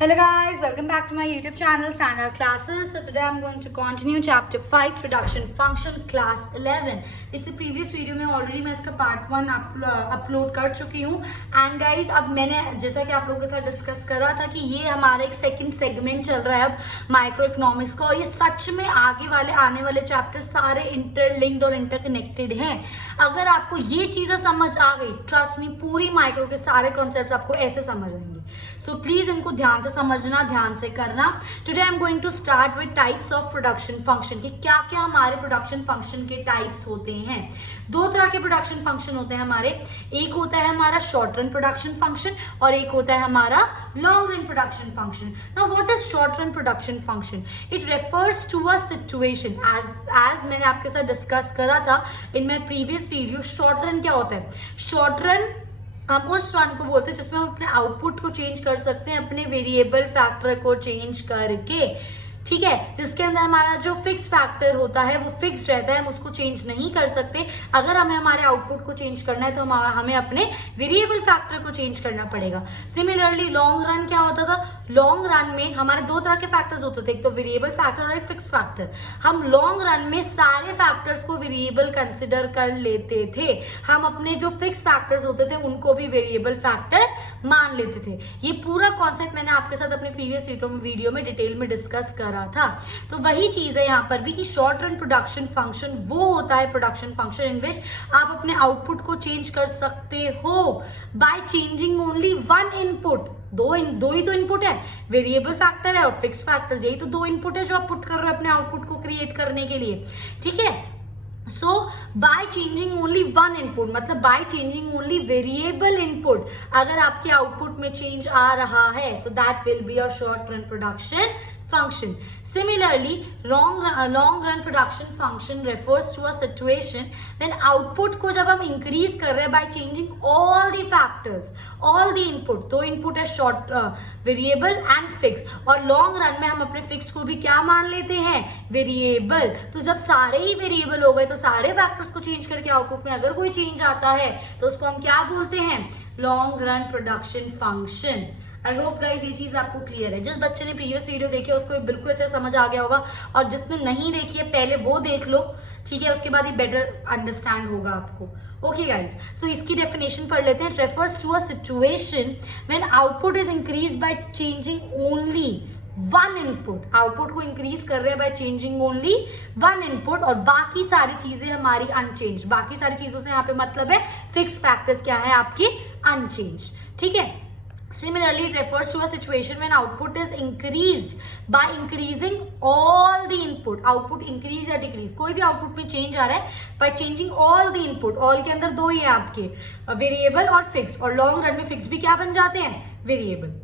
Hello guys, welcome back to my YouTube channel Standard Classes. So today I'm going to continue chapter 5 production function class 11. इससे previous video में already मैं इसका part 1 upload कर चुकी हूँ and guys अब मैंने जैसा कि आप लोगों के साथ डिस्कस करा था कि ये हमारा एक सेकंड सेगमेंट चल रहा है अब माइक्रो इकोनॉमिक्स का, और ये सच में आने वाले चैप्टर सारे इंटरलिंक्ड और इंटरकनेक्टेड हैं। अगर आपको ये चीजें समझ आ गई, ट्रस्ट मी, पूरी माइक्रो के सारे कॉन्सेप्ट्स आपको ऐसे समझ आएंगे। सो प्लीज इनको ध्यान से समझना, ध्यान से करना। Today I am going to start with types of production function कि क्या क्या हमारे प्रोडक्शन फंक्शन के टाइप्स होते हैं। दो तरह के प्रोडक्शन फंक्शन होते हैं हमारे, एक होता है हमारा शॉर्ट रन प्रोडक्शन फंक्शन और एक होता है हमारा long run production function. Now what is short run production function? It refers to a situation as मैंने आपके साथ डिस्कस करा था in my previous video. Short run क्या होता है? शॉर्ट रन हम उस रन को बोलते हैं जिसमें हम अपने आउटपुट को चेंज कर सकते हैं अपने वेरिएबल फैक्टर को चेंज करके, ठीक है, जिसके अंदर हमारा जो फिक्स फैक्टर होता है वो फिक्स रहता है, हम उसको चेंज नहीं कर सकते। अगर हमें हमारे आउटपुट को चेंज करना है तो हमें अपने वेरिएबल फैक्टर को चेंज करना पड़ेगा। सिमिलरली लॉन्ग रन क्या होता था? लॉन्ग रन में हमारे दो तरह के फैक्टर्स होते थे, एक तो वेरिएबल फैक्टर और एक फिक्स फैक्टर। हम लॉन्ग रन में सारे फैक्टर्स को वेरिएबल कंसिडर कर लेते थे, हम अपने जो फिक्स फैक्टर्स होते थे उनको भी वेरिएबल फैक्टर मान लेते थे। ये पूरा कॉन्सेप्ट मैंने आपके साथ अपने प्रीवियस वीडियो में डिटेल में डिस्कस करा था। तो वही चीज है यहाँ पर भी कि शॉर्ट रन प्रोडक्शन फंक्शन वो होता है प्रोडक्शन फंक्शन इन विच आप अपने आउटपुट को चेंज कर सकते हो bye changing only one input. दो ही तो इनपुट है, वेरिएबल फैक्टर है और फिक्स फैक्टर, यही तो दो इनपुट है जो आप पुट कर रहे हो अपने आउटपुट को क्रिएट करने के लिए, ठीक है। So by changing only one input, मतलब by changing only variable input, अगर आपके आउटपुट में चेंज आ रहा है so that will be a short run production function. Similarly, long run production function refers to a situation when output को जब हम increase कर रहे हैं by changing all the factors, all the input, दो input है short variable and fix, और long run में हम अपने fix को भी क्या मान लेते हैं? variable। तो जब सारे ही variable हो गए तो सारे factors को change करके output में अगर कोई change आता है तो उसको हम क्या बोलते हैं? long run production function। आई होप गाइज ये चीज आपको क्लियर है। जिस बच्चे ने प्रीवियस वीडियो देखी है उसको बिल्कुल अच्छा समझ आ गया होगा, और जिसने नहीं देखी है पहले वो देख लो, ठीक है, उसके बाद ही बेटर अंडरस्टैंड होगा आपको। ओके गाइज, सो इसकी डेफिनेशन पढ़ लेते हैं। Refers to a situation when output is increase by changing only one input. Output को इंक्रीज कर रहे हैं by changing only one input और बाकी सारी चीजें हमारी अनचेंज। बाकी सारी चीजों से यहाँ पे मतलब है फिक्स फैक्टर्स क्या है आपकी? अनचेंज, ठीक है। Similarly, it refers to a situation when output is increased by increasing all the input. Output increase या decrease, कोई भी output में change आ रहा है by changing all the input। all के अंदर दो ही है आपके, variable और fix, और long run में fix भी क्या बन जाते हैं? variable,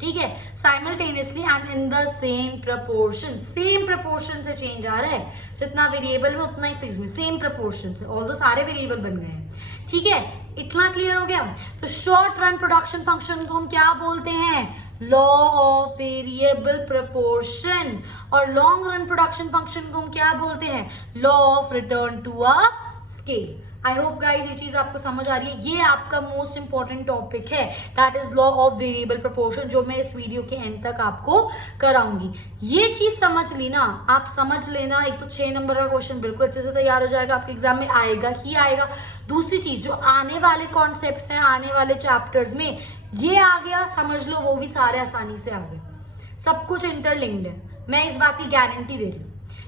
ठीक है। Simultaneously and in the same proportion, same proportion से चेंज आ रहा है, जितना वेरिएबल में उतना ही फिक्स में, सेम प्रपोर्शन से, ऑल्दो सारे वेरिएबल बन गए हैं, ठीक है। इतना क्लियर हो गया? तो शॉर्ट रन प्रोडक्शन फंक्शन को हम क्या बोलते हैं? Law of variable proportion. और लॉन्ग रन प्रोडक्शन फंक्शन को हम क्या बोलते हैं? Law of return to a scale. I hope guys ये चीज आपको समझ आ रही है। ये आपका मोस्ट इंपॉर्टेंट टॉपिक है, that is law of variable proportion, जो मैं इस वीडियो के एंड तक आपको कराऊंगी। ये चीज समझ ली ना, आप समझ लेना, एक तो 6 नंबर का क्वेश्चन बिल्कुल अच्छे से तैयार हो जाएगा, आपके एग्जाम में आएगा ही आएगा। दूसरी चीज, जो आने वाले कॉन्सेप्ट्स हैं आने वाले चैप्टर्स में, ये आ गया समझ लो, वो भी सारे आसानी से आ गए, सब कुछ इंटरलिंक्ड है, मैं इस बात की गारंटी दे रही हूँ,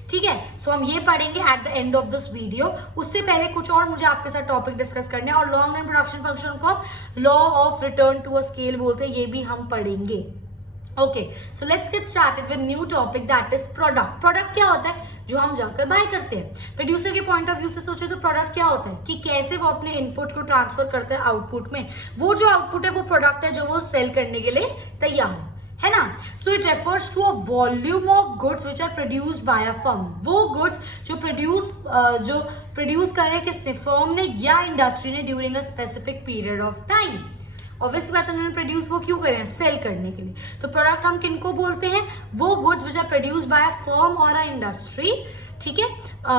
ठीक है। सो हम ये पढ़ेंगे at the end of this video. उससे पहले कुछ और मुझे आपके साथ टॉपिक डिस्कस करने हैं, और लॉन्ग रन प्रोडक्शन फंक्शन को law of return to a scale बोलते हैं, ये भी हम पढ़ेंगे। Okay, so let's get started with new topic, that is product. Product क्या होता है? जो हम जाकर बाय करते हैं। प्रोड्यूसर के पॉइंट ऑफ व्यू से सोचे तो प्रोडक्ट क्या होता है कि कैसे वो अपने इनपुट को ट्रांसफर करता है आउटपुट में। वो जो आउटपुट है वो प्रोडक्ट है जो वो सेल करने के लिए तैयार है ना। So it refers to a volume of goods which are produced by a firm. वो गुड्स जो प्रोड्यूस कर रहे हैं किसने? फर्म ने या इंडस्ट्री ने, during a specific period of time. Obviously बात है, उन्होंने प्रोड्यूस वो क्यों करें? सेल करने के लिए। तो प्रोडक्ट हम किनको बोलते हैं? वो goods which are produced by a firm और अ इंडस्ट्री, ठीक है,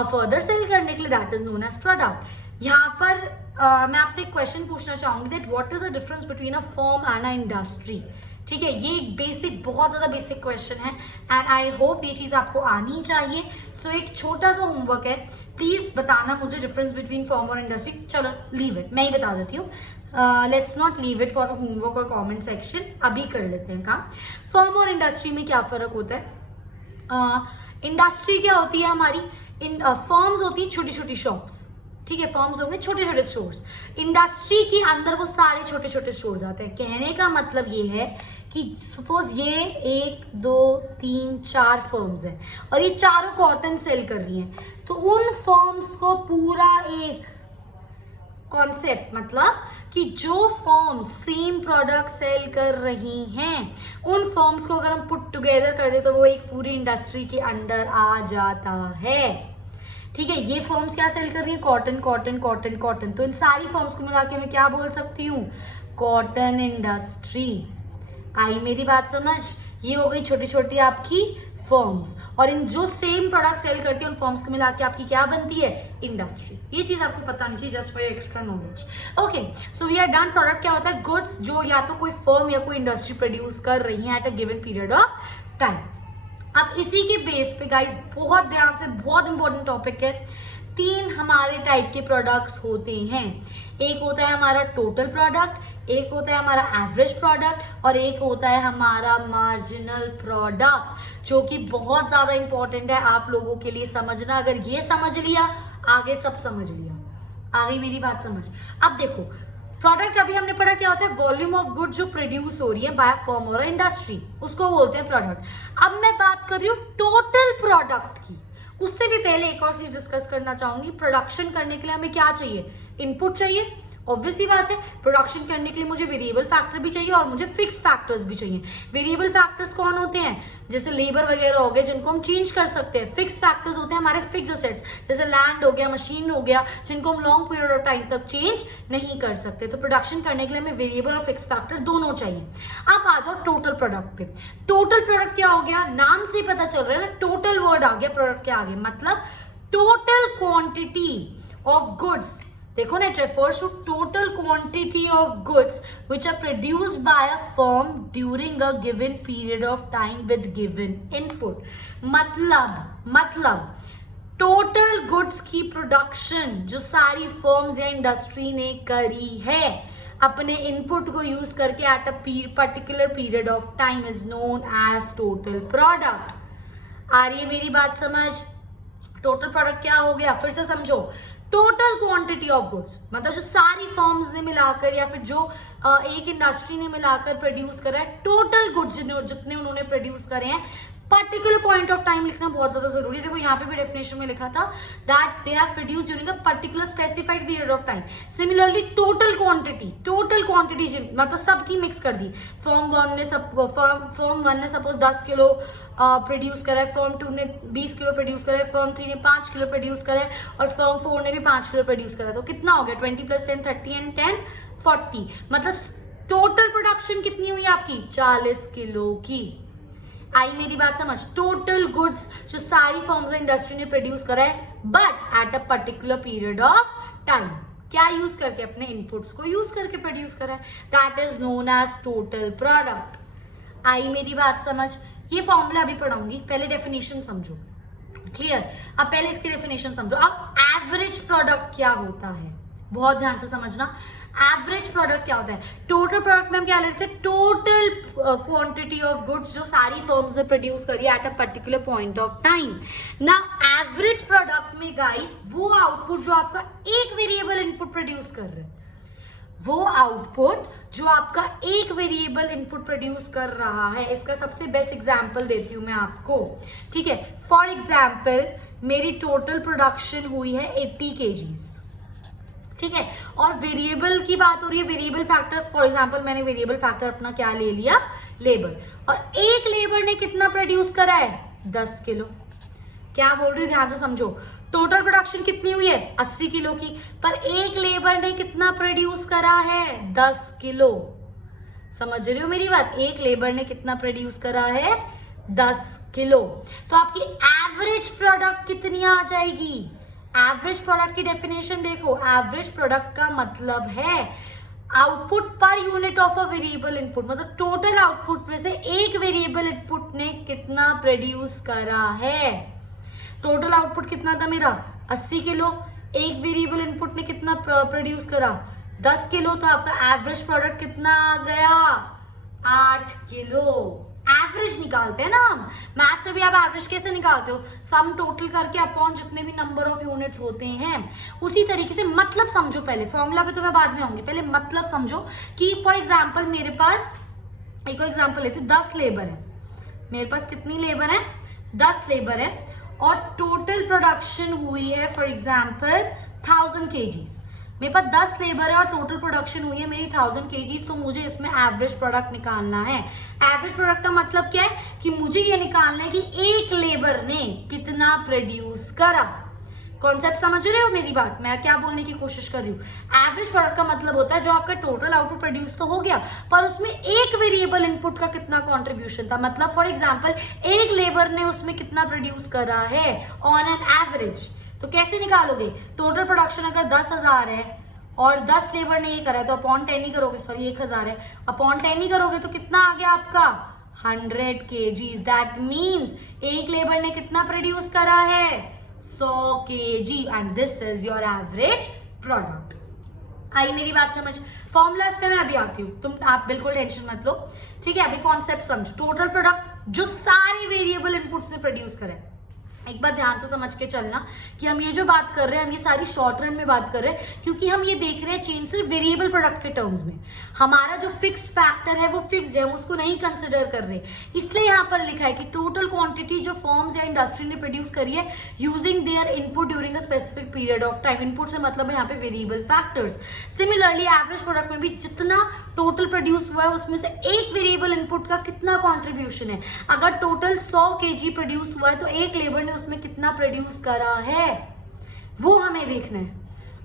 फर्दर सेल करने के लिए, that is known as product. यहाँ पर मैं आपसे एक क्वेश्चन पूछना चाहूंगी that what is the difference between a firm and a industry. ठीक है, ये एक बेसिक, बहुत ज्यादा बेसिक क्वेश्चन है एंड आई होप ये चीज आपको आनी चाहिए। सो एक छोटा सा होमवर्क है, प्लीज बताना मुझे डिफरेंस बिटवीन फर्म और इंडस्ट्री। चलो लीव इट, मैं ही बता देती हूँ, let's not leave it for homework और कमेंट सेक्शन, अभी कर लेते हैं काम। फर्म और इंडस्ट्री में क्या फर्क होता है? इंडस्ट्री क्या होती है हमारी, फर्म्स होती है छोटी छोटी शॉप्स, ठीक है, फर्म्स होंगे छोटे छोटे स्टोर्स। इंडस्ट्री के अंदर वो सारे छोटे छोटे स्टोर्स आते हैं। कहने का मतलब ये है कि सपोज ये 1 2 3 4 फर्म्स हैं और ये चारों कॉटन सेल कर रही हैं, तो उन फर्म्स को पूरा एक कॉन्सेप्ट, मतलब कि जो फर्म्स सेम प्रोडक्ट सेल कर रही हैं उन फर्म्स को अगर हम पुट टुगेदर कर दे तो वो एक पूरी इंडस्ट्री के अंडर आ जाता है। ठीक है, ये फर्म्स क्या सेल कर रही है, कॉटन कॉटन कॉटन कॉटन, तो इन सारी फर्म्स को मिला के मैं क्या बोल सकती हूँ, कॉटन इंडस्ट्री। आई मेरी बात समझ? ये हो गई छोटी छोटी आपकी फर्म्स, और इन जो सेम प्रोडक्ट सेल करती है उन फर्म्स को मिला के आपकी क्या बनती है, इंडस्ट्री। ये चीज आपको पता नहीं चाहिए, just for extra knowledge. Okay, so we are done. Product क्या होता है, गुड्स जो या तो कोई फर्म या कोई इंडस्ट्री प्रोड्यूस कर रही है at a given period of time. अब इसी के बेस पे गाइस, बहुत ध्यान से, बहुत इंपॉर्टेंट टॉपिक है, 3 हमारे टाइप के प्रोडक्ट्स होते हैं। एक होता है हमारा टोटल प्रोडक्ट, एक होता है हमारा एवरेज प्रोडक्ट, और एक होता है हमारा मार्जिनल प्रोडक्ट, जो कि बहुत ज्यादा इंपॉर्टेंट है आप लोगों के लिए समझना। अगर ये समझ लिया, आगे सब समझ लिया। आगे मेरी बात समझ। अब देखो, प्रोडक्ट अभी हमने पढ़ा क्या होता है, वॉल्यूम ऑफ गुड जो प्रोड्यूस हो रही है बाय फर्म और इंडस्ट्री, उसको बोलते हैं प्रोडक्ट। अब मैं बात कर रही हूँ टोटल प्रोडक्ट की। उससे भी पहले एक और चीज डिस्कस करना चाहूंगी, प्रोडक्शन करने के लिए हमें क्या चाहिए, इनपुट चाहिए। ऑब्वियस ही बात है, प्रोडक्शन करने के लिए मुझे वेरिएबल फैक्टर भी चाहिए और मुझे फिक्स फैक्टर्स भी चाहिए। वेरिएबल फैक्टर्स कौन होते हैं, जैसे लेबर वगैरह हो गए जिनको हम चेंज कर सकते हैं। फिक्स फैक्टर्स होते हैं हमारे फिक्स असेट्स, जैसे लैंड हो गया, मशीन हो गया, जिनको हम लॉन्ग पीरियड ऑफ टाइम तक चेंज नहीं कर सकते। तो प्रोडक्शन करने के लिए हमें वेरिएबल और फिक्स फैक्टर दोनों चाहिए। अब आ जाओ टोटल प्रोडक्ट पे। टोटल प्रोडक्ट क्या हो गया, नाम से पता चल रहा है ना, टोटल वर्ड आ गया प्रोडक्ट के आगे, मतलब टोटल क्वांटिटी ऑफ गुड्स। देखो ना, it refers to total quantity of goods which are produced by a firm during a given period of time with given input। मतलब टोटल गुड्स की production जो सारी फर्म्स या इंडस्ट्री ने करी है अपने इनपुट को यूज करके at a particular period of time is known as total product. आ रही है मेरी बात समझ? टोटल प्रोडक्ट क्या हो गया, फिर से समझो, टोटल क्वांटिटी ऑफ गुड्स, मतलब जो सारी फर्म्स ने मिलाकर या फिर जो एक इंडस्ट्री ने मिलाकर प्रोड्यूस करा है, टोटल गुड्स जितने उन्होंने प्रोड्यूस करे हैं। पर्टिकुलर पॉइंट ऑफ टाइम लिखना बहुत ज्यादा जरूरी है। देखो यहाँ पे भी डेफिनेशन में लिखा था that they have produced during a particular specified period of time. Similarly total quantity मतलब सबकी मिक्स कर दी। फर्म वन ने सपोज 10 किलो प्रोड्यूस करा है, फर्म 2 ने 20 किलो प्रोड्यूस करा है, फर्म 3 ने 5 किलो प्रोड्यूस करा है और फर्म 4 ने भी 5 किलो प्रोड्यूस करा है। तो कितना हो गया, 20 + 10 30 एंड 10 40, मतलब टोटल प्रोडक्शन कितनी हुई आपकी, 40 किलो की। आई मेरी बात समझ? टोटल गुड्स जो सारी फर्म्स इंडस्ट्री ने प्रोड्यूस करा है but at a particular period of time, क्या यूज करके, अपने इनपुट्स को यूज करके प्रोड्यूस करा है, that is known as total product. आई मेरी बात समझ? ये फॉर्मूला अभी पढ़ाऊंगी, पहले डेफिनेशन समझो। क्लियर? अब पहले इसकी डेफिनेशन समझो। अब एवरेज प्रोडक्ट क्या होता है, बहुत ध्यान से समझना। एवरेज प्रोडक्ट क्या होता है, टोटल प्रोडक्ट में हम क्या लेते हैं, टोटल क्वांटिटी ऑफ गुड्स जो सारी फर्म्स ने प्रोड्यूस करी eight a particular point of time. ना एवरेज प्रोडक्ट में गाइस वो आउटपुट जो आपका एक वेरिएबल इनपुट प्रोड्यूस कर रहे हैं, वो आउटपुट जो आपका एक वेरिएबल इनपुट प्रोड्यूस कर रहा है, इसका सबसे बेस्ट एग्जांपल देती हूं मैं आपको। ठीक है, फॉर एग्जांपल मेरी टोटल प्रोडक्शन हुई है 80 kgs, ठीक है, और वेरिएबल की बात हो रही है, वेरिएबल फैक्टर, फॉर एग्जांपल मैंने वेरिएबल फैक्टर अपना क्या ले लिया, लेबर, और एक लेबर ने कितना प्रोड्यूस करा है, 10 किलो। क्या बोल रही हूँ, ध्यान से समझो। टोटल प्रोडक्शन कितनी हुई है, 80 किलो की, पर एक लेबर ने कितना प्रोड्यूस करा है, 10 किलो। समझ रहे हो मेरी बात? एक लेबर ने कितना प्रोड्यूस करा है, 10 किलो। तो आपकी एवरेज प्रोडक्ट कितनी आ जाएगी? एवरेज प्रोडक्ट की डेफिनेशन देखो, एवरेज प्रोडक्ट का मतलब है output per unit of a variable input, मतलब टोटल आउटपुट में से एक वेरिएबल इनपुट ने कितना प्रोड्यूस करा है। टोटल आउटपुट कितना था मेरा 80 किलो, एक वेरिएबल इनपुट ने कितना प्रोड्यूस करा 10 किलो, तो आपका एवरेज प्रोडक्ट कितना आ गया 8 किलो। एवरेज निकालते हैं ना हम, मैथ से भी आप एवरेज कैसे निकालते हो, सम टोटल करके अपॉन जितने भी नंबर ऑफ यूनिट्स होते हैं, उसी तरीके से मतलब समझो। पहले फॉर्मूला पे तो मैं बाद में आऊंगी, पहले मतलब समझो कि फॉर एग्जांपल मेरे पास एक और एग्जांपल लेती हूँ, 10 लेबर है मेरे पास, कितनी लेबर है 10 लेबर है, और टोटल प्रोडक्शन हुई है फॉर एग्जांपल 1000 kgs। मेरे पास 10 लेबर है और टोटल प्रोडक्शन हुई है मेरी 1000 kgs, तो मुझे इसमें एवरेज प्रोडक्ट निकालना है। एवरेज प्रोडक्ट का मतलब क्या है कि मुझे ये निकालना है कि एक लेबर ने कितना प्रोड्यूस करा। कॉन्सेप्ट समझ रहे हो मेरी बात, मैं क्या बोलने की कोशिश कर रही हूँ। एवरेज प्रोडक्ट का मतलब होता है जो आपका टोटल आउटपुट प्रोड्यूस तो हो गया, पर उसमें एक वेरिएबल इनपुट का कितना कॉन्ट्रीब्यूशन था। मतलब फॉर एग्जाम्पल एक लेबर ने उसमें कितना प्रोड्यूस करा है ऑन एन एवरेज। तो कैसे निकालोगे, टोटल प्रोडक्शन अगर 10,000 है और 10 लेबर ने ये करा है तो अपॉन 10 ही करोगे, सॉरी 1000 है, अपॉन 10 ही करोगे तो कितना आ गया आपका 100 kgs। दैट मीन्स एक लेबर ने कितना प्रोड्यूस करा है 100 kg, and this is your average product. आई मेरी बात समझ। फॉर्मूलाज पे मैं अभी आती हूँ, आप बिल्कुल टेंशन मत लो, ठीक है। अभी कॉन्सेप्ट समझो। टोटल प्रोडक्ट जो सारे वेरिएबल इनपुट्स ने प्रोड्यूस करे, एक बात ध्यान से समझ के चलना कि हम ये जो बात कर रहे हैं, हम ये सारी शॉर्ट रन में बात कर रहे हैं, क्योंकि हम ये देख रहे हैं चेंज सिर्फ वेरिएबल प्रोडक्ट के टर्म्स में। हमारा जो फिक्स फैक्टर है वो फिक्स है, हम उसको नहीं कंसिडर कर रहे। इसलिए यहाँ पर लिखा है कि टोटल क्वांटिटी जो फर्म्स या इंडस्ट्री ने प्रोड्यूस करी है using their input during a specific period of time. Input से मतलब है यहाँ पे variable factors. Similarly average product में भी जितना टोटल प्रोड्यूस हुआ है उसमें से एक वेरिएबल इनपुट का कितना कॉन्ट्रीब्यूशन है। अगर टोटल 100 kg प्रोड्यूस हुआ है तो एक लेबर ने उसमें कितना प्रोड्यूस करा है वो हमें देखना है।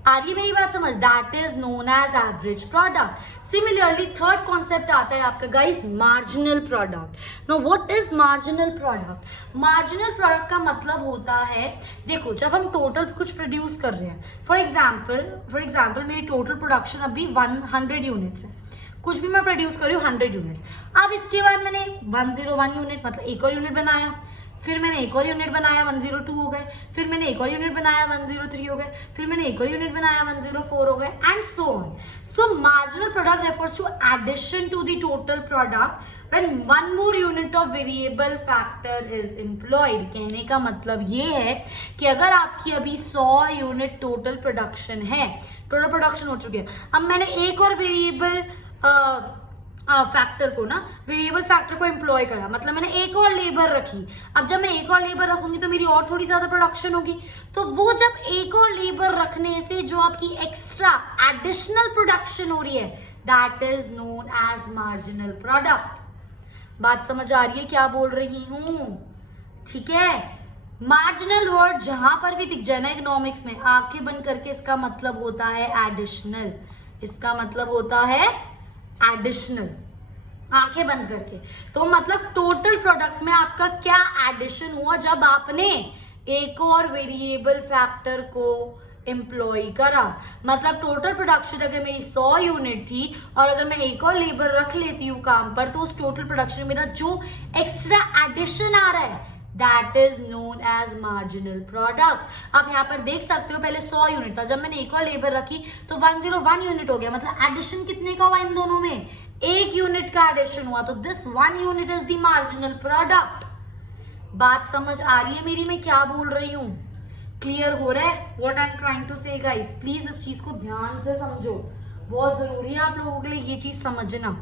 आ रही मेरी बात समझ। That is known as average product. Similarly third concept आता है आपका guys marginal product. Now what is marginal product. Marginal product का मतलब होता है, देखो जब हम टोटल कुछ प्रोड्यूस कर रहे हैं, फॉर एग्जाम्पल मेरी टोटल प्रोडक्शन अभी 100 यूनिट्स है, कुछ भी मैं प्रोड्यूस कर रही हूँ 100 यूनिट्स। अब इसके बाद मैंने 101 यूनिट मतलब एक और यूनिट बनाया, फिर मैंने एक और यूनिट बनाया 102 हो गए, फिर मैंने एक और यूनिट बनाया 103 हो गए, फिर मैंने एक और यूनिट बनाया 104 हो गए, and so on. So marginal product refers to addition to the total product when one more unit of variable factor is employed. कहने का मतलब ये है कि अगर आपकी अभी 100 यूनिट टोटल प्रोडक्शन है, टोटल प्रोडक्शन हो चुकी है, अब मैंने एक और वेरिएबल फैक्टर को ना वेरिएबल फैक्टर को एम्प्लॉय करा, मतलब मैंने एक और लेबर रखी। अब जब मैं एक और लेबर रखूंगी तो मेरी और थोड़ी ज्यादा प्रोडक्शन होगी। तो वो जब एक और लेबर रखने से जो आपकी एक्स्ट्रा एडिशनल प्रोडक्शन हो रही है, that is known as marginal product. बात समझ आ रही है क्या बोल रही हूं, ठीक है। मार्जिनल वर्ड जहां पर भी दिख जाए ना इकोनॉमिक्स में, आंखें बंद करके इसका मतलब होता है एडिशनल। इसका मतलब होता है एडिशनल, आंखें बंद करके। तो मतलब टोटल प्रोडक्ट में आपका क्या एडिशन हुआ जब आपने एक और वेरिएबल फैक्टर को एम्प्लॉय करा। मतलब टोटल प्रोडक्शन अगर मेरी 100 यूनिट थी और अगर मैं एक और लेबर रख लेती हूँ काम पर, तो उस टोटल प्रोडक्शन में मेरा जो एक्स्ट्रा एडिशन आ रहा है that is known as marginal product. अब यहाँ पर देख सकते हो पहले 100 यूनिट था, जब मैंने एक और लेबर रखी तो 101 यूनिट हो गया। मतलब एडिशन कितने का हुआ इन दोनों में, एक यूनिट का एडिशन हुआ। तो this 1 unit is the marginal product. बात समझ आ रही है मेरी, मैं क्या बोल रही हूँ, क्लियर हो रहा है what I am trying to say guys. Please इस चीज को ध्यान से समझो, बहुत जरूरी है आप लोगों के लिए ये चीज समझना,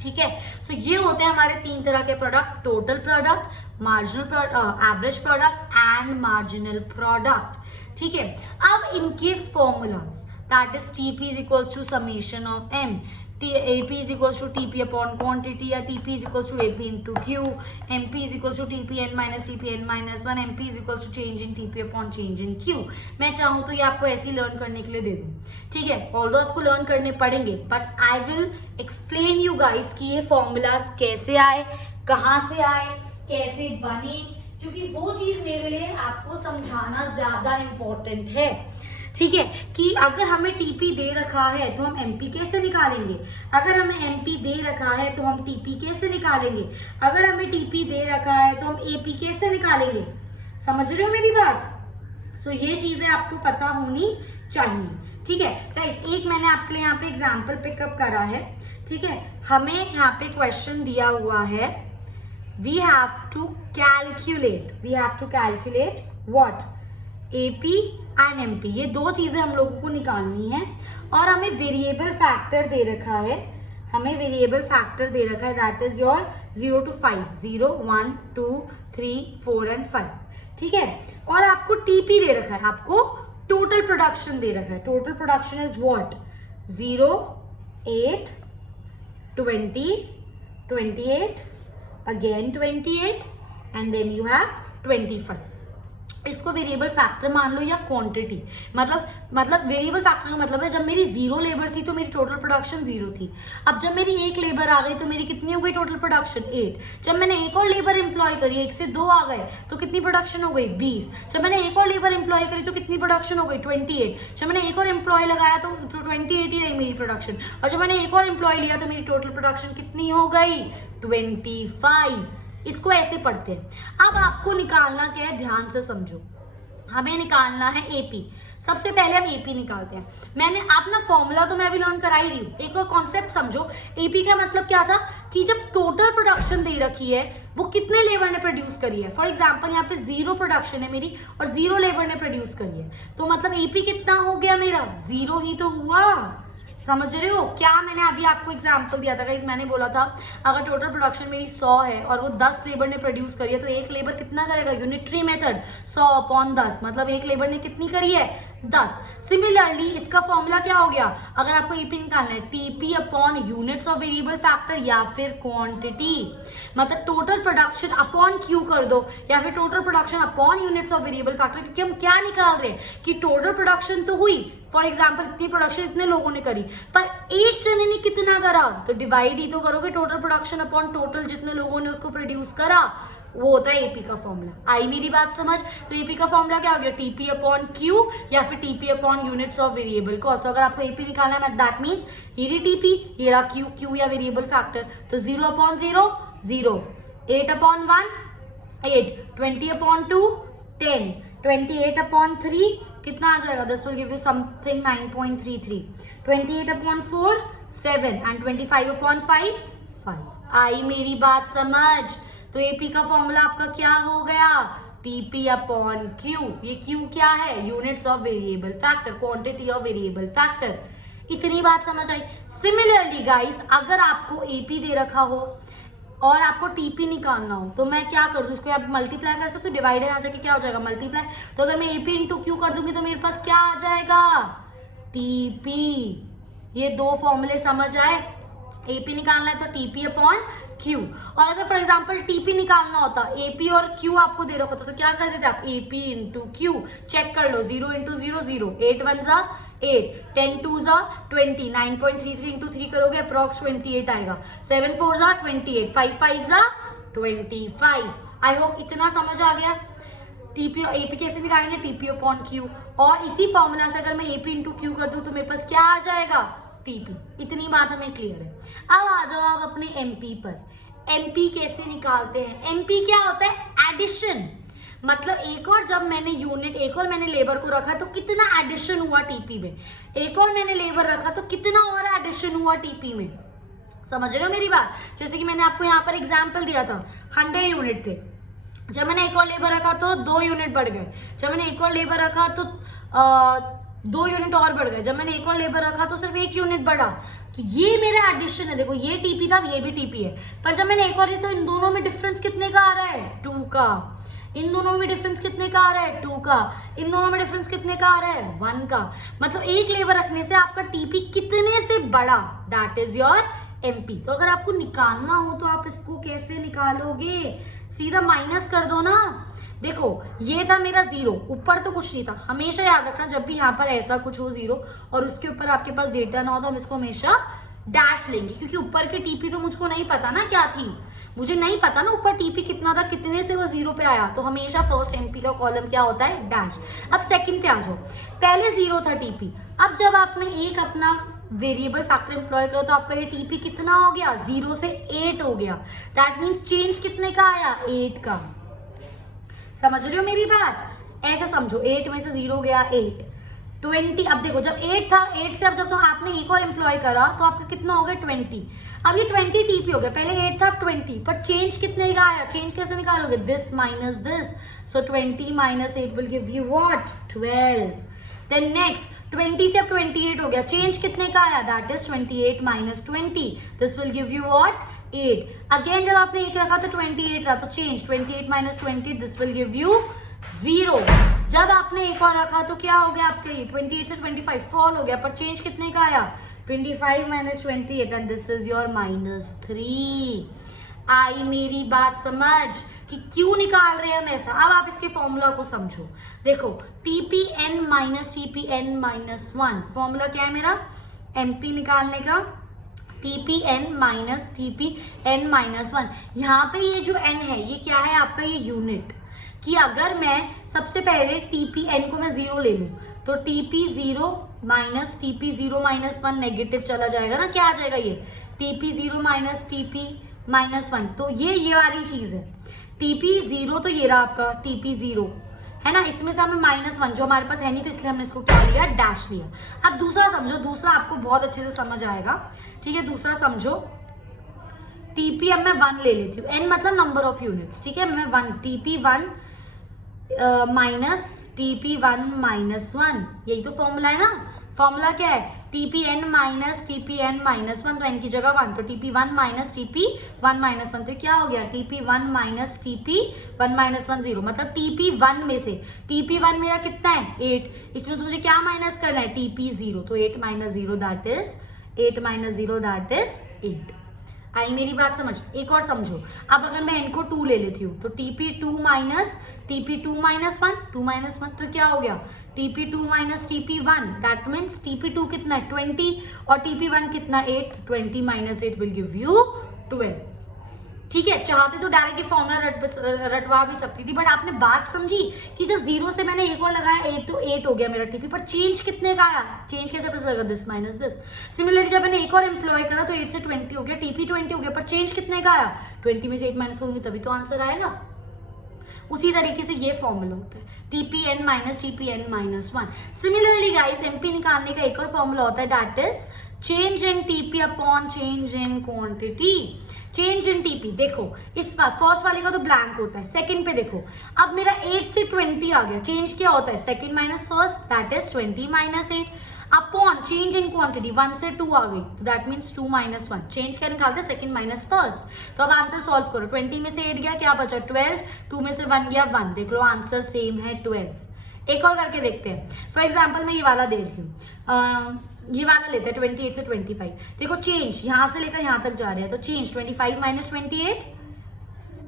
ठीक है। सो ये होते हैं हमारे 3 तरह के product, total product, marginal product, average product and marginal product, ठीक है। अब इनके formulas, that is TP is equals to summation of M, AP is equals to TP upon quantity, या TP is equals to AP into Q, MP is equals to TPN minus TPN minus 1, MP is equals to change in TP upon change in Q। मैं चाहूँ तो ये आपको ऐसे ही learn करने के लिए दे दूँ, ठीक है। ऑल्दो आपको लर्न करने पड़ेंगे, but I will explain you guys कि ये फॉर्मूलाज कैसे आए, कहाँ से आए, कैसे बने, क्योंकि वो चीज मेरे लिए आपको समझाना ज्यादा इंपॉर्टेंट है। ठीक है, कि अगर हमें टीपी दे रखा है तो हम एमपी कैसे निकालेंगे, अगर हमें एमपी दे रखा है तो हम टीपी कैसे निकालेंगे, अगर हमें टीपी दे रखा है तो हम एपी कैसे निकालेंगे। समझ रहे हो मेरी बात। सो ये चीजें आपको पता होनी चाहिए। ठीक है गाइस, एक मैंने आपके लिए यहाँ पे एग्जाम्पल पिकअप करा है। ठीक है, हमें यहाँ पे क्वेश्चन दिया हुआ है, we have to calculate what, AP and MP. ये दो चीजें हम लोगों को निकालनी है और हमें वेरिएबल फैक्टर दे रखा है, that is your 0 to 5, 0, 1, 2, 3, 4 and 5। ठीक है, और आपको टीपी दे रखा है, आपको टोटल प्रोडक्शन दे रखा है। Total production is what, 0, 8, 20, 28, again 28 and then you have 25। इसको वेरिएबल फैक्टर मान लो या क्वांटिटी। मतलब वेरिएबल फैक्टर का मतलब है जब मेरी 0 लेबर थी तो मेरी टोटल प्रोडक्शन 0 थी। अब जब मेरी 1 लेबर आ गई तो मेरी कितनी हो गई टोटल प्रोडक्शन, 8। जब मैंने एक और लेबर एम्प्लॉय करी, 1 से 2 आ गए तो कितनी प्रोडक्शन हो गई, 20। जब मैंने एक और लेबर एम्प्लॉय करी तो कितनी प्रोडक्शन हो गई, 28। जब मैंने एक और एम्प्लॉय लगाया तो 28 ही रही मेरी प्रोडक्शन, और जब मैंने एक और एम्प्लॉय लिया तो मेरी टोटल प्रोडक्शन कितनी हो गई, 25। इसको ऐसे पढ़ते हैं। अब आपको निकालना क्या है, ध्यान से समझो। हमें निकालना है एपी। सबसे पहले हम एपी निकालते हैं। मैंने अपना फॉर्मूला तो मैं अभी लर्न करा ही रही हूँ, एक और कॉन्सेप्ट समझो। एपी का मतलब क्या था कि जब टोटल प्रोडक्शन दे रखी है वो कितने लेबर ने प्रोड्यूस करी है। फॉर एग्जांपल यहाँ पे 0 प्रोडक्शन है मेरी और 0 लेबर ने प्रोड्यूस करी है, तो मतलब एपी कितना हो गया मेरा, 0 ही तो हुआ। समझ रहे हो क्या। मैंने अभी आपको एग्जांपल दिया था गाइस, मैंने बोला था अगर टोटल प्रोडक्शन मेरी 100 है और वो 10 लेबर ने प्रोड्यूस करी है तो एक लेबर कितना करेगा, यूनिटरी मेथड 100/10, मतलब एक लेबर ने कितनी करी है, 10। सिमिलरली इसका फॉर्मूला क्या हो गया, अगर आपको ईपी निकालना है, TP upon units of variable factor या फिर क्वांटिटी, मतलब टोटल प्रोडक्शन अपॉन क्यू कर दो या फिर total production upon units of variable factor. क्योंकि हम क्या निकाल रहे हैं कि टोटल प्रोडक्शन तो हुई, फॉर एग्जाम्पल इतनी प्रोडक्शन इतने लोगों ने करी, पर एक जने ने कितना करा, तो डिवाइड ही तो करोगे टोटल प्रोडक्शन अपॉन टोटल जितने लोगों ने उसको प्रोड्यूस करा, वो होता है एपी का फॉर्मूला। आई मेरी बात समझ। तो एपी का फॉर्मूला क्या हो गया, टीपी अपॉन क्यू या फिर TP upon units of variable cost. तो अगर आपको एपी निकालना है दैट मीन्स ये टीपी, ये रहा क्यू, क्यू या वेरिएबल फैक्टर, तो 0/0 0, 8/1 8, 20/2 10, 28/3 कितना आ जाएगा, this will give you something 9.33, 28/4 7 and 25/5 5। आई मेरी बात समझ। तो एपी का फॉर्मूला आपका क्या हो गया, टीपी अपॉन क्यू। ये क्यू क्या है, units of variable factor, quantity of variable factor. इतनी बात समझ आई। सिमिलरली गाइस, अगर आपको एपी दे रखा हो और आपको टीपी निकालना हो तो मैं क्या कर दूं, इसको आप मल्टीप्लाई कर सकते हो, डिवाइडर आ जाके क्या हो जाएगा, मल्टीप्लाई। तो अगर मैं एपी इंटू क्यू कर दूंगी तो मेरे पास क्या आ जाएगा, टीपी। ये दो फॉर्मूले समझ आए। एपी निकालना है तो टीपी अपॉन क्यू, और अगर फॉर एग्जांपल टीपी निकालना होता, एपी और क्यू आपको दे रखा होता तो क्या कर देते आप, एपी इंटू क्यू। चेक कर लो, 0 × 0 0, 8 1 8, 10 2 20, 9.33 इंटू 3 करोगे अप्रॉक्स 28 आएगा, 7 4 28, 5 5 25। आई होप इतना समझ आ गया। टीपी एपी कैसे निकालेंगे, टीपी अपॉन क्यू, और इसी फॉर्मूला से अगर मैं एपी इंटू क्यू कर दूं तो मेरे पास क्या आ जाएगा, टीपी। इतनी बात हमें क्लियर है। अब आ जाओ आप अपने एमपी पर। एमपी कैसे निकालते हैं, एमपी क्या होता है, एडिशन। मतलब एक और जब मैंने यूनिट, एक और मैंने लेबर को रखा तो कितना एडिशन हुआ टीपी में, एक और मैंने लेबर रखा तो कितना और एडिशन हुआ टीपी में। समझ रहे हो मेरी बात। जैसे कि मैंने आपको यहाँ पर एग्जाम्पल दिया था, 100 यूनिट थे, जब मैंने एक और लेबर रखा तो 2 यूनिट बढ़ गए, जब मैंने एक और लेबर रखा तो 2 यूनिट और बढ़ गए, जब मैंने एक और लेबर रखा तो सिर्फ 1 यूनिट बढ़ा। तो ये मेरा एडिशन है। देखो ये टीपी था, ये भी टीपी है, पर जब मैंने एक और लिया तो इन दोनों में डिफरेंस कितने का आ रहा है, 2 का। इन दोनों में डिफरेंस कितने का आ रहा है, 2 का। इन दोनों में डिफरेंस कितने का आ रहा है, 1 का। मतलब एक लेबर रखने से आपका टीपी कितने से बढ़ा, दैट इज योर एमपी। तो अगर आपको निकालना हो तो आप इसको कैसे निकालोगे, सीधा माइनस कर दो ना। देखो ये था मेरा 0, ऊपर तो कुछ नहीं था। हमेशा याद रखना जब भी यहाँ पर ऐसा कुछ हो 0 और उसके ऊपर आपके पास डेटा ना हो तो हम इसको हमेशा डैश लेंगे, क्योंकि ऊपर की टीपी तो मुझको नहीं पता ना क्या थी। मुझे नहीं पता ना ऊपर टीपी कितना था, कितने से वो 0 पे आया, तो हमेशा फर्स्ट एमपी का कॉलम क्या होता है, डैश। अब सेकंड पे आ जाओ, पहले 0 था टीपी, अब जब आपने एक अपना वेरिएबल फैक्टर एम्प्लॉय करो तो आपका ये टीपी कितना हो गया, 0 से 8 हो गया। दैट मीन्स चेंज कितने का आया, 8 का। समझ रहे हो मेरी बात, ऐसा समझो, 8 में से 0 गया 8, 20। अब देखो जब 8 था, 8 से अब जब तो आपने एक और एम्प्लॉय करा तो आपका कितना हो गया, 20। अब ये 20 टीपी हो गया, पहले 8 था अब 20, पर चेंज कितने का आया, चेंज कैसे निकालोगे, this minus this, so 20 minus 8 will give you what, 12। Then next 20 से अब 28 हो गया, चेंज कितने का आया, that is 28 minus 20, this will give you what, 8। Again जब आपने एक रखा तो 28 रहा, तो change 28 minus 20, this will give you 0। जब आपने एक और रखा तो क्या हो गया आपके लिए, 28 से 25 फॉल हो गया, पर चेंज कितने का आया, 25 minus 28, and this is your -3। आई मेरी बात समझ कि क्यों निकाल रहे हैं हम ऐसा। अब आप इसके फॉर्मूला को समझो, देखो TPn minus TPn minus 1, formula क्या है मेरा, MP निकालने का, TPn माइनस TPn माइनस 1। यहाँ पे ये जो n है ये क्या है आपका, ये यूनिट, कि अगर मैं सबसे पहले TPn को मैं 0 ले लूं तो TP0 minus TP0 minus 1 negative चला जाएगा ना, क्या आ जाएगा ये, TP0 माइनस TP माइनस 1, तो ये वाली चीज है। TP0 तो ये रहा आपका TP0 है ना, इसमें से हमें -1 जो हमारे पास है नहीं तो इसलिए हमने इसको क्या लिया, डैश लिया। अब दूसरा समझो, दूसरा आपको बहुत अच्छे से समझ आएगा, ठीक है। दूसरा समझो, TP अब मैं 1 ले लेती हूँ, n मतलब नंबर ऑफ यूनिट्स, ठीक है। मैं 1 TP1 माइनस TP1 माइनस 1, यही तो फॉर्मूला है ना। फॉर्मूला क्या है, TPn माइनस TPn माइनस 1, तो n की जगह 1, तो TP1 माइनस TP1 माइनस 1, तो क्या हो गया, TP1 माइनस TP1 माइनस 1 0, मतलब TP1 में से TP1 मेरा कितना है, 8, इसमें से मुझे क्या माइनस करना है, TP0, तो 8 minus 0 that is 8 minus 0 that is 8। आई मेरी बात समझ। एक और समझो, अब अगर मैं n को 2 ले लेती हूँ तो TP2 minus TP2 minus 1, 2 minus 1, तो क्या हो गया, TP2 minus TP1, that means TP2 कितना है 20 और TP1 कितना 8, 20 माइनस 8 विल गिव यू 12। ठीक है, चाहते तो डायरेक्ट ये फॉर्मूला रटवा भी सकती थी, बट आपने बात समझी कि जब 0 से मैंने एक और लगाया 8 तो 8 हो गया मेरा TP, पर चेंज कितने का आया, चेंज कैसे पता लगा, दिस माइनस दिस। सिमिलरली जब मैंने एक और एम्प्लॉय करा तो 8 से 20 हो गया, TP 20 हो गया, पर चेंज कितने का आया, 20 में से 8 माइनस करूंगी तभी तो आंसर आएगा। उसी तरीके से ये फॉर्मूला होता है, TPn minus TPn minus 1। Similarly guys MP निकालने का एक और फॉर्मूला होता है, that is change in TP upon change in quantity. Change in TP, देखो इस बार फर्स्ट वाले का तो ब्लैंक होता है, सेकंड पे देखो अब मेरा 8 से 20 आ गया, चेंज क्या होता है, second minus first, that is 20 minus 8 upon change in quantity, 1 से 2 आ गई तो दैट मीन्स 2 माइनस 1, चेंज क्या निकालते हैं, सेकंड माइनस फर्स्ट। तो अब आंसर सॉल्व करो, 20 में से 8 गया, क्या बचा 12, 2 में से 1 गया 1, देख लो आंसर सेम है 12। एक और करके देखते हैं, फॉर एग्जाम्पल मैं ये वाला दे रही हूँ, ये वाला लेते हैं 28 से 25, देखो चेंज यहां से लेकर यहां तक जा रहे हैं, तो change 25 minus 28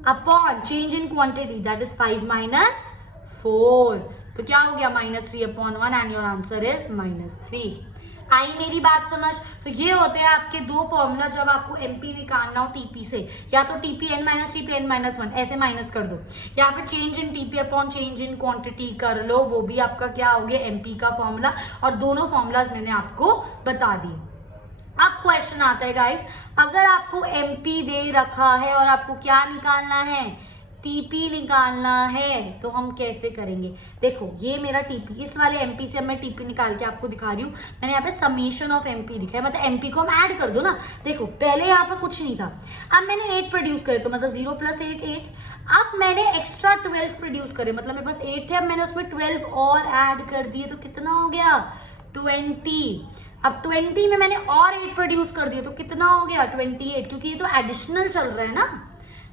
upon change in quantity that is 5 minus 4, तो क्या हो गया -3 upon 1 and your answer is -3। आई मेरी बात समझ। तो ये होते हैं आपके दो फॉर्मूला जब आपको MP निकालना हो TP से, या तो TPn माइनस TPn माइनस 1 ऐसे माइनस कर दो, या फिर change in TP upon change in quantity कर लो, वो भी आपका क्या हो गया MP का फॉर्मूला। और दोनों फॉर्मूलाज मैंने आपको बता दिए। अब क्वेश्चन आता है गाइस, अगर आपको MP दे रखा है और आपको क्या निकालना है, TP निकालना है, तो हम कैसे करेंगे। देखो ये मेरा TP, इस वाले MP से अब मैं TP निकाल के आपको दिखा रही हूँ। मैंने यहाँ पे समेशन ऑफ MP लिखा है, मतलब MP को हम ऐड कर दो ना। देखो पहले यहाँ पे कुछ नहीं था, अब मैंने 8 प्रोड्यूस करे तो मतलब 0 + 8 8। अब मैंने एक्स्ट्रा 12 प्रोड्यूस करे, मतलब मेरे पास 8 थे, अब मैंने उसमें 12 और ऐड कर दिए तो कितना हो गया 20। अब 20 में मैंने और 8 प्रोड्यूस कर दिए तो कितना हो गया 28, क्योंकि ये तो एडिशनल चल रहा है ना।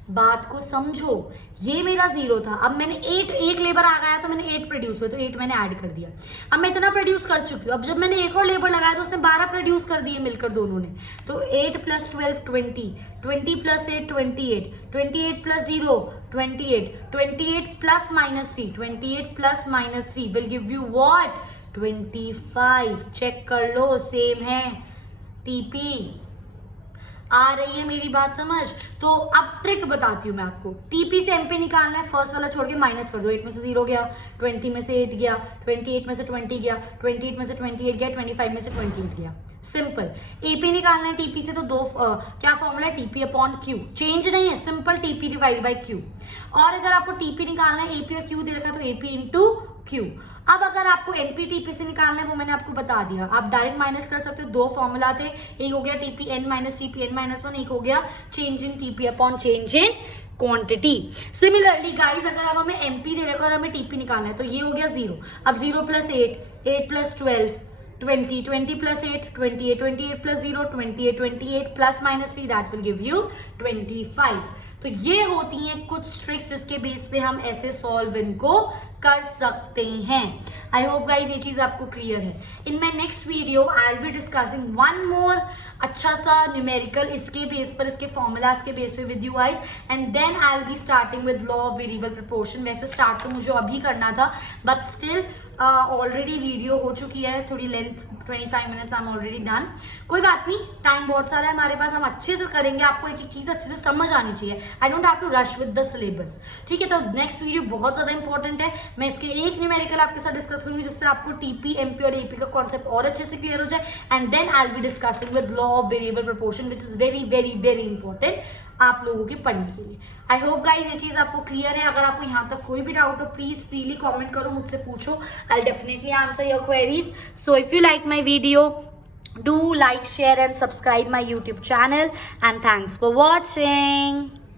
बात को समझो, ये मेरा 0 था, अब मैंने 8 एक लेबर आ गया तो मैंने 8 प्रोड्यूस हुए तो 8 मैंने ऐड कर दिया। अब मैं इतना प्रोड्यूस कर चुकी हूँ, अब जब मैंने एक और लेबर लगाया तो उसने 12 प्रोड्यूस कर दिए मिलकर दोनों ने, तो 8 + 12 20, 20 + 8 28, 28 + 0 28, 28 + -3, 28 + -3 will give you what 25। Check कर लो, सेम है TP। आ रही है मेरी बात समझ? तो अब ट्रिक बताती हूँ मैं आपको। टीपी से एमपी निकालना है, फर्स्ट वाला छोड़ के माइनस कर दो। 8 में से 0 गया, 20 में से 8 गया, 28 में से 20 गया, 28 में से 28 गया, 25 में से 28 गया। सिंपल। एपी निकालना है टीपी से, तो क्या फॉर्मूला है? TP upon Q. चेंज नहीं है, simple TP divide by Q. और अगर आपको टीपी निकालना है, एपी और क्यू दे रखा है, तो एपी इंटू क्यू। अब अगर आपको एमपी टीपी से निकालना है, वो मैंने आपको बता दिया, आप डायरेक्ट माइनस कर सकते हो। दो फॉर्मूला थे, एक हो गया TP N minus TP N minus 1, एक हो गया change in TP upon change in quantity. Similarly guys, अगर आप हमें एमपी दे रखा है और हमें टीपी निकालना है, तो ये हो गया 0। अब 0 plus 8, 8 plus 12, 20, 20 plus 8, 28, 28 plus 0, 28, 28 plus minus 3, that will give you 25. तो ये होती हैं कुछ ट्रिक्स जिसके बेस पे हम ऐसे सॉल्व इनको कर सकते हैं। आई होप गाइज ये चीज आपको क्लियर है। In my next video I will be discussing one more अच्छा सा न्यूमेरिकल इसके बेस पर, इसके फॉर्मूलाज के बेस पे with you guys, and then I will be starting with law of variable proportion. वैसे स्टार्ट तो मुझे अभी करना था, बट स्टिल ऑलरेडी वीडियो हो चुकी है, थोड़ी length 25 minutes, I am already done. कोई बात नहीं, टाइम बहुत सारा है हमारे पास, हम अच्छे से करेंगे। आपको एक एक चीज अच्छे से समझ आनी चाहिए। I don't have to rush with the syllabus, ठीक है? तो नेक्स्ट वीडियो बहुत ज्यादा इंपॉर्टेंट है। मैं इसके एक न्यूमेरिकल आपके साथ डिस्कस करूंगी जिससे आपको टीपी, एमपी और एपी का कॉन्सेप्ट और अच्छे से क्लियर हो जाए, and then I will be discussing with law of variable proportion, which is very very very important आप लोगों के पढ़ने के लिए। आई होप गाइज ये चीज आपको क्लियर है। अगर आपको यहाँ तक कोई भी डाउट हो, प्लीज फ्रीली कमेंट करो, मुझसे पूछो, I will definitely answer your queries. So if you like my video, do like, share and subscribe my YouTube channel, and thanks for watching.